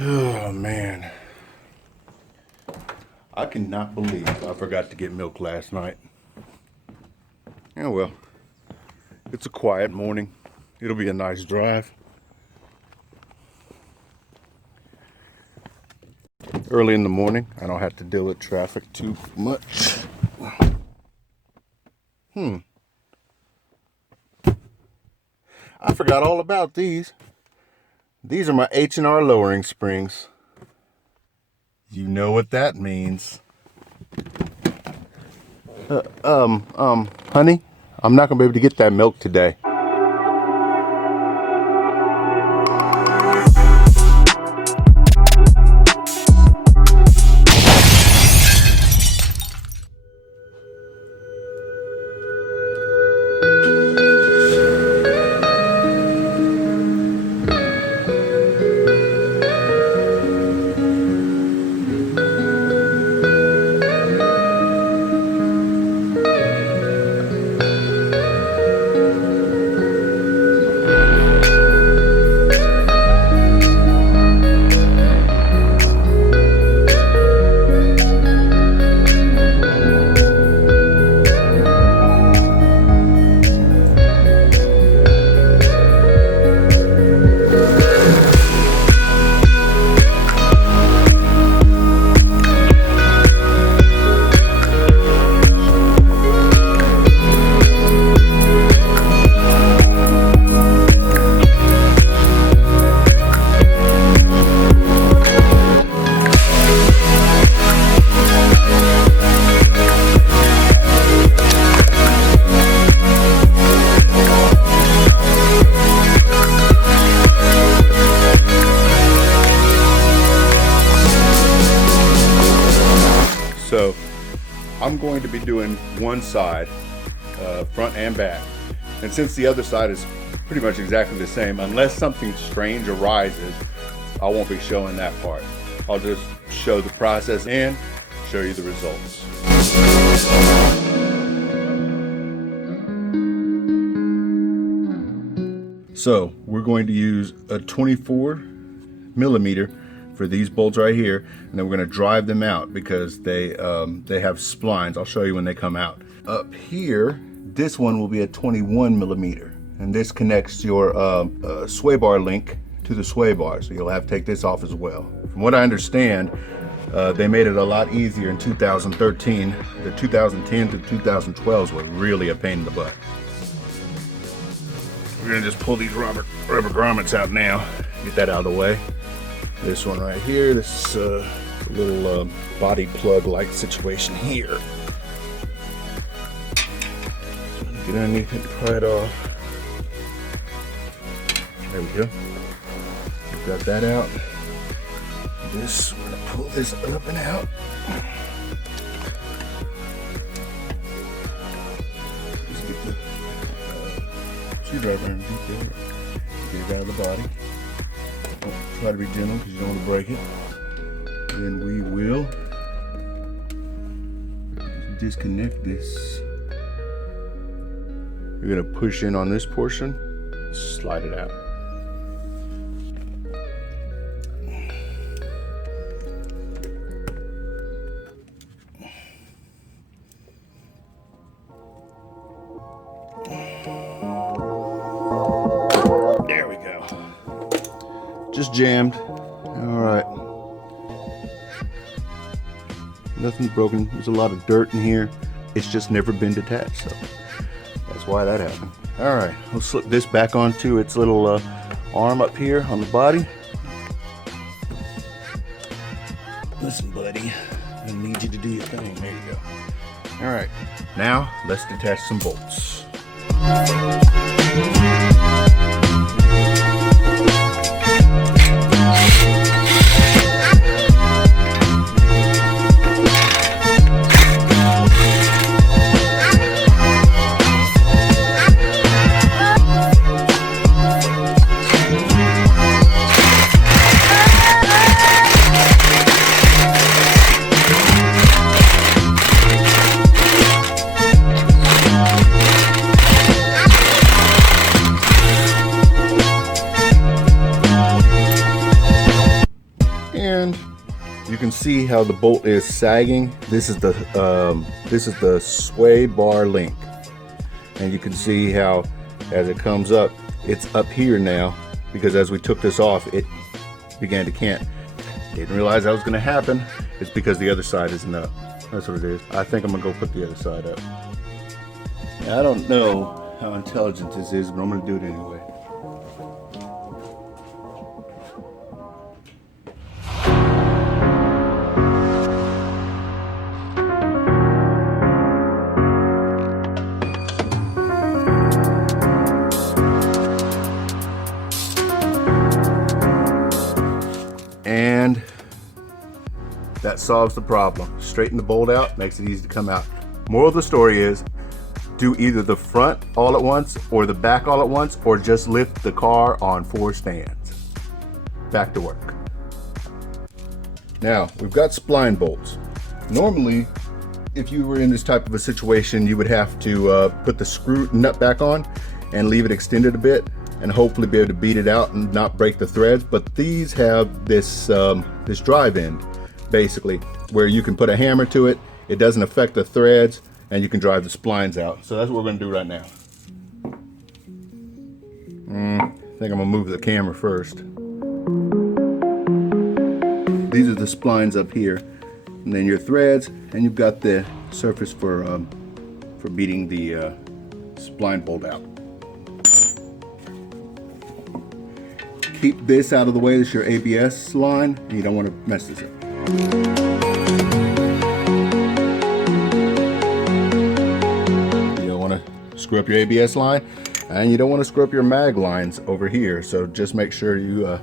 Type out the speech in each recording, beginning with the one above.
Oh man, I cannot believe I forgot to get milk last night. Yeah, well, it's a quiet morning. It'll be a nice drive. Early in the morning, I don't have to deal with traffic too much. I forgot all about these. These are my H&R lowering springs. You know what that means. Honey, I'm not gonna be able to get that milk today. So I'm going to be doing one side, front and back. And since the other side is pretty much exactly the same, unless something strange arises, I won't be showing that part. I'll just show the process and show you the results. So we're going to use a 24 millimeter for these bolts right here, and then we're going to drive them out because they have splines. I'll show you when they come out. Up here, this one will be a 21 millimeter, and this connects your sway bar link to the sway bar, so you'll have to take this off as well. From what I understand, they made it a lot easier in 2013. The 2010 to 2012s were really a pain in the butt. We're gonna just pull these rubber grommets out now, get that out of the way. This one right here, this little body plug-like situation here. Get underneath it, pry it off. There we go. We've got that out. This, we're gonna pull this up and out. Just get the screwdriver and get it out of the body. Try to be gentle because you don't want to break it. Then we will disconnect this. You're going to push in on this portion, slide it out. There we go. Just jammed. All right. Nothing's broken. There's a lot of dirt in here. It's just never been detached, so that's why that happened. All right, we'll slip this back onto its little arm up here on the body. Listen, buddy, I need you to do your thing. There you go. All right, now let's detach some bolts. can see how the bolt is sagging. This is the sway bar link, and you can see how as it comes up, it's up here now, because as we took this off, it began to cant. Didn't realize that was going to happen. It's because the other side isn't up. That's what it is. I think I'm gonna go put the other side up. Now, I don't know how intelligent this is, but I'm gonna do it anyway. And that solves the problem. Straighten the bolt out, makes it easy to come out. Moral of the story is, do either the front all at once or the back all at once, or just lift the car on 4 stands. Back to work. Now, we've got spline bolts. Normally, if you were in this type of a situation, you would have to put the screw nut back on and leave it extended a bit, and hopefully be able to beat it out and not break the threads. But these have this this drive end, basically, where you can put a hammer to it, it doesn't affect the threads, and you can drive the splines out. So that's what we're gonna do right now. I think I'm gonna move the camera first. These are the splines up here, and then your threads, and you've got the surface for beating the spline bolt out. Keep this out of the way. This is your ABS line, and you don't want to mess this up. You don't want to screw up your ABS line, and you don't want to screw up your mag lines over here. So just make sure you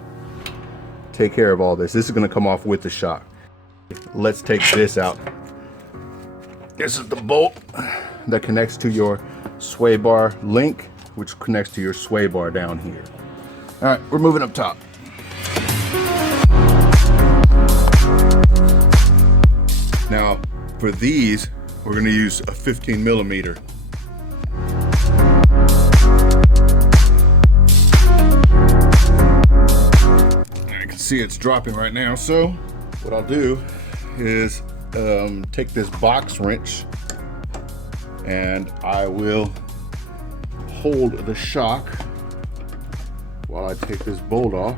take care of all this. This is going to come off with the shock. Let's take this out. This is the bolt that connects to your sway bar link, which connects to your sway bar down here. All right, we're moving up top. Now, for these, we're going to use a 15 millimeter. I can see it's dropping right now, so what I'll do is take this box wrench, and I will hold the shock while I take this bolt off.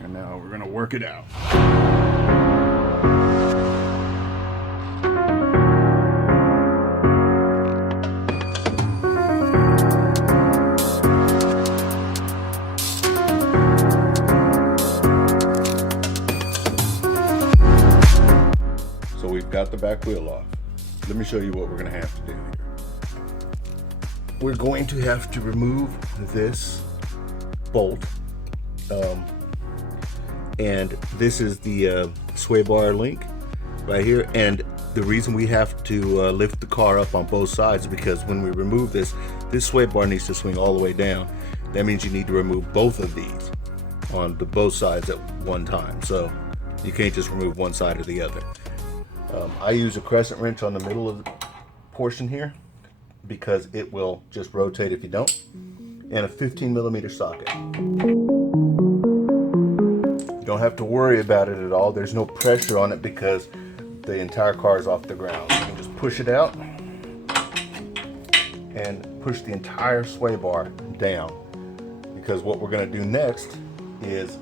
And now we're gonna work it out. So we've got the back wheel off. Let me show you what we're gonna have to do here. We're going to have to remove this bolt, and this is the sway bar link right here. And the reason we have to lift the car up on both sides is because when we remove this sway bar needs to swing all the way down. That means you need to remove both of these on both sides at one time. So you can't just remove one side or the other. I use a crescent wrench on the middle of the portion here, because it will just rotate if you don't, and a 15 millimeter socket. You don't have to worry about it at all. There's no pressure on it because the entire car is off the ground. You can just push it out and push the entire sway bar down, because what we're going to do next is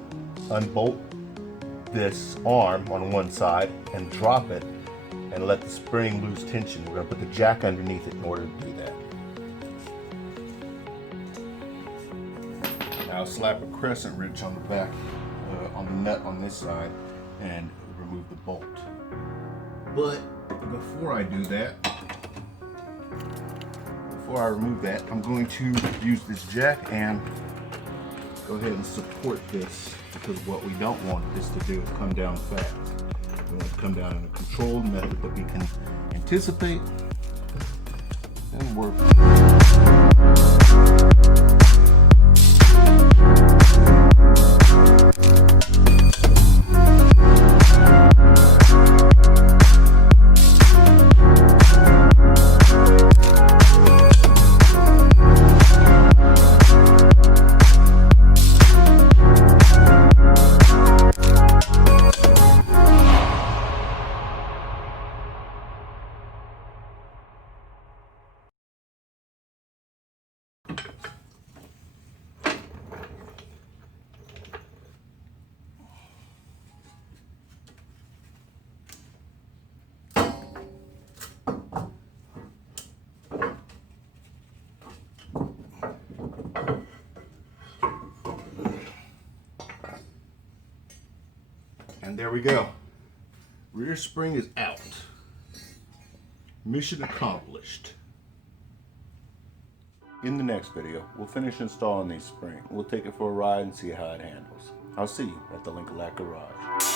unbolt this arm on one side and drop it and let the spring lose tension. We're going to put the jack underneath it in order to do that. Now slap a crescent wrench on the back, on the nut on this side, and remove the bolt. But before I do that, before I remove that, I'm going to use this jack and go ahead and support this, because what we don't want this to do is come down fast. We want it to come down in a controlled method that we can anticipate and work. And there we go. Rear spring is out. Mission accomplished. In the next video, we'll finish installing these springs. We'll take it for a ride and see how it handles. I'll see you at the Lincoln Garage.